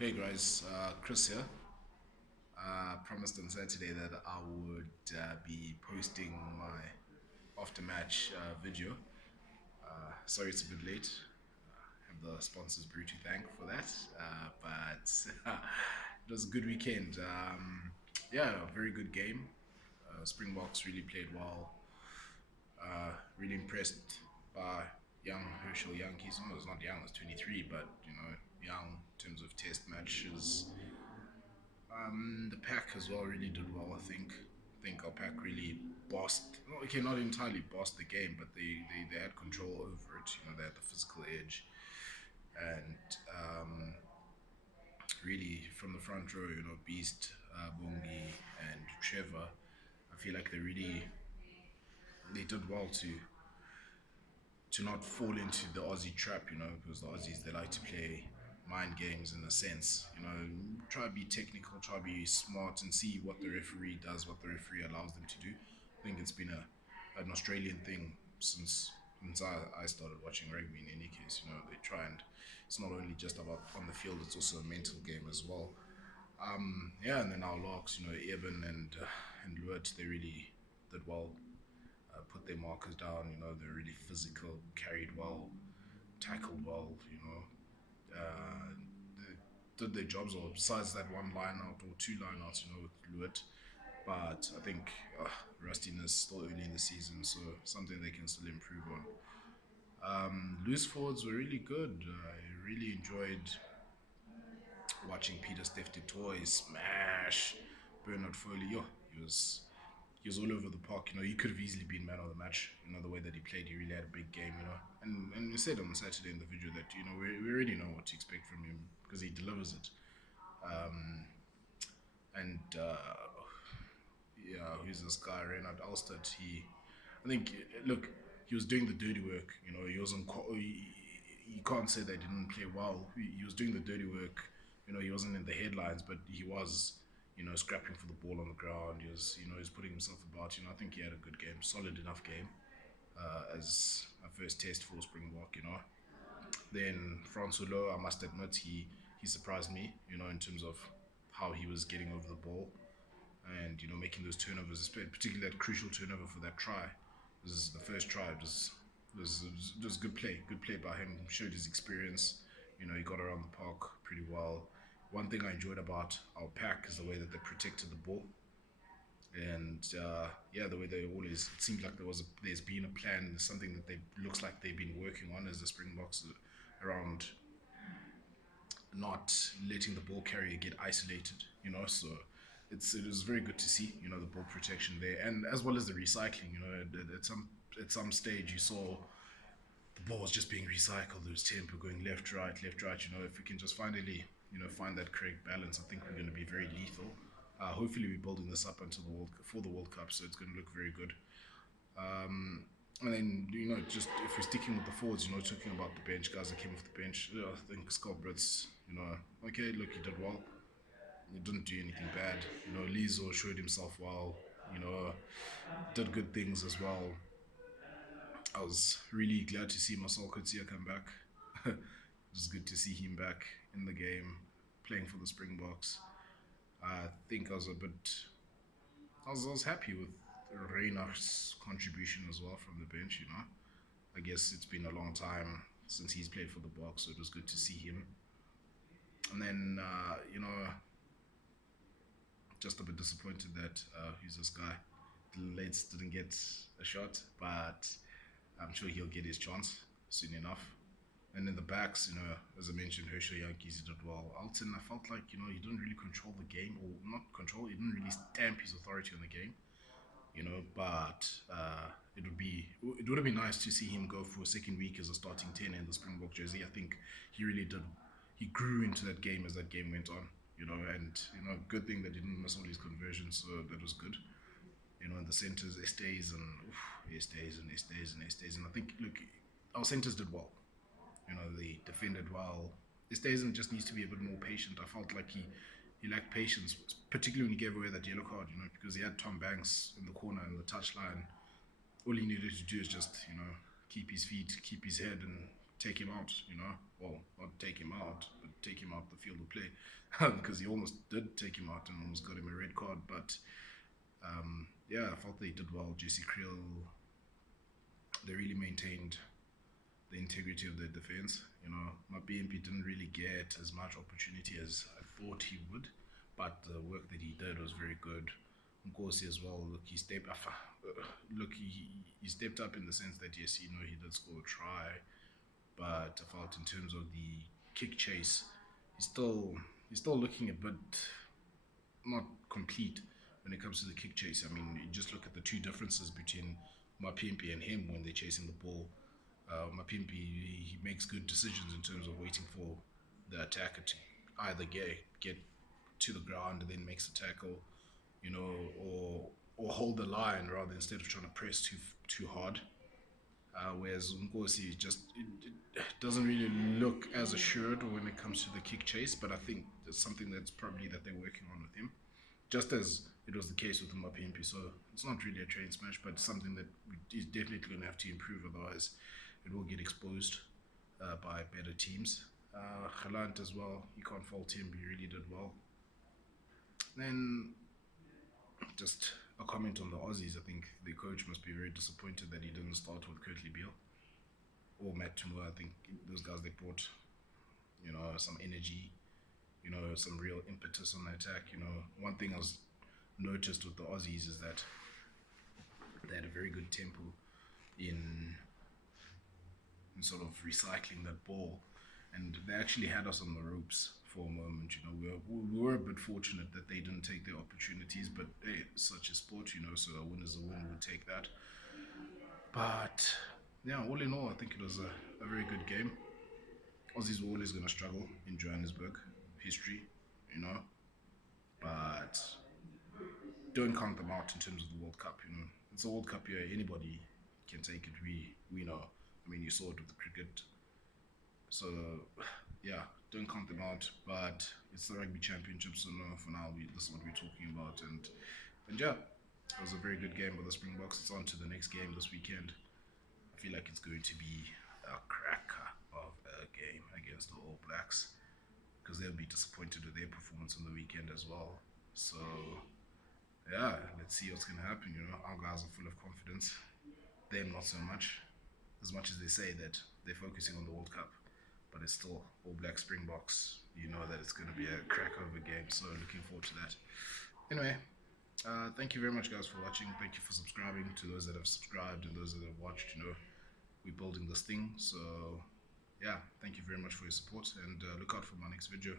Hey guys, Chris here. Promised on Saturday that I would be posting my after match video. Sorry it's a bit late. Have the sponsors brew to thank for that. But it was a good weekend. Yeah, a very good game. Springboks really played well. Really impressed by young Herschel Young. He's almost not young, he's 23, but young in terms of test matches. The pack as well really did well. I think our pack really bossed. Well, okay, not entirely bossed the game, but they had control over it. They had the physical edge, and really from the front row, Beast, Bungi, and Trevor. I feel like they did well to not fall into the Aussie trap, because the Aussies, they like to play mind games in a sense. Try to be technical, try to be smart, and see what the referee does, what the referee allows them to do. I think it's been an Australian thing since I started watching rugby. In any case, they try, and it's not only just about on the field; it's also a mental game as well. Yeah, and then our locks, Eben and Luet, they really did well, put their markers down. They're really physical, carried well, tackled well. Uh, they did their jobs. Or besides that one line out or two line outs, with Lewitt. But I think rustiness still early in the season, so something they can still improve on. Loose forwards were really good. I really enjoyed watching Peter Steph Toy smash Bernard Foley. Yo, he was all over the park. He could have easily been man of the match. The way that he played, he really had a big game. And we said on Saturday in the video that we already know what to expect from him because he delivers it. Um, and yeah, who's this guy, Reinhard Alstad? I think, look, he was doing the dirty work. He wasn't. You can't say they didn't play well. He was doing the dirty work. He wasn't in the headlines, but he was. Scrapping for the ball on the ground. He was putting himself about. I think he had a good game, solid enough game as a first test for Springbok. Then Francois Lowe, I must admit, he surprised me. In terms of how he was getting over the ball and making those turnovers, particularly that crucial turnover for that try. This is the first try. It was good play by him. Showed his experience. He got around the park pretty well. One thing I enjoyed about our pack is the way that they protected the ball, and yeah, the way they always. It seems like there's been a plan, something that they looks like they've been working on as the Springboks around not letting the ball carrier get isolated. So it was very good to see the ball protection there, and as well as the recycling. At some stage you saw the ball was just being recycled. There was tempo going left, right, left, right. If we can just finally find that correct balance, I think we're going to be very lethal. Hopefully, we're building this up until the World Cup, so it's going to look very good. And then just if we're sticking with the forwards, talking about the bench guys that came off the bench, I think Scott Brits, okay, look, he did well. He didn't do anything bad. Lizo showed himself well. Did good things as well. I was really glad to see Marcel Coetzee come back. It was good to see him back in the game, playing for the Springboks. I think I was happy with Reinhardt's contribution as well from the bench. I guess it's been a long time since he's played for the Boks, so it was good to see him. And then just a bit disappointed that who's this guy? Lates didn't get a shot, but I'm sure he'll get his chance soon enough. And in the backs, as I mentioned, Herschel Yankees did well. Alton, I felt like he didn't really control the game, or not control. He didn't really stamp his authority on the game. But it would have been nice to see him go for a second week as a starting 10 in the Springbok jersey. I think he really did. He grew into that game as that game went on. And good thing that he didn't miss all his conversions, so that was good. In the centres, Estes and Estes and Estes and Estes, and I think look, our centres did well. They defended well. Estes just needs to be a bit more patient. I felt like he lacked patience, particularly when he gave away that yellow card. Because he had Tom Banks in the corner in the touchline. All he needed to do is just keep his feet, keep his head, and take him out. Well, not take him out, but take him out the field of play, because he almost did take him out and almost got him a red card. But yeah, I felt they did well. Jesse Creel, they really maintained the integrity of their defense. My BMP didn't really get as much opportunity as I thought he would, but the work that he did was very good. Nkosi as well. Look, he stepped up in the sense that yes, he did score a try, but I felt in terms of the kick chase, he's still he's still looking a bit not complete when it comes to the kick chase. I mean, you just look at the two differences between Mapimpi and him when they're chasing the ball. Mapimpi, he makes good decisions in terms of waiting for the attacker to either get to the ground and then makes a tackle, or hold the line rather instead of trying to press too hard. Whereas Nkosi it doesn't really look as assured when it comes to the kick chase, but I think it's something that's probably that they're working on with him, just as it was the case with Mapimpi. So it's not really a train smash, but something that he's definitely going to have to improve. Otherwise, it will get exposed by better teams. Galant as well, you can't fault him. He really did well. Then just a comment on the Aussies. I think the coach must be very disappointed that he didn't start with Kurtley Beale or Matt Tumua. I think those guys, they brought, some energy, some real impetus on the attack. One thing I was noticed with the Aussies is that they had a very good tempo in sort of recycling that ball, and they actually had us on the ropes for a moment. We were a bit fortunate that they didn't take their opportunities, but hey, such a sport, so a win is a win. We'll take that. But yeah, all in all, I think it was a very good game. Aussies were always going to struggle in Johannesburg, history, you know, but don't count them out in terms of the World Cup. It's a World Cup here; anybody can take it. We know. I mean, you saw it with the cricket. So yeah, don't count them out. But it's the Rugby Championship, so no, for now, this is what we're talking about. And yeah, it was a very good game with the Springboks. It's on to the next game this weekend. I feel like it's going to be a cracker of a game against the All Blacks, because they'll be disappointed with their performance on the weekend as well. So yeah, let's see what's going to happen. Our guys are full of confidence. Them not so much. As much as they say that they're focusing on the World Cup, but it's still All Black Springboks. You know that it's going to be a cracker of a game. So looking forward to that. Anyway, thank you very much, guys, for watching. Thank you for subscribing. To those that have subscribed and those that have watched, we're building this thing. So yeah, thank you very much for your support, and look out for my next video.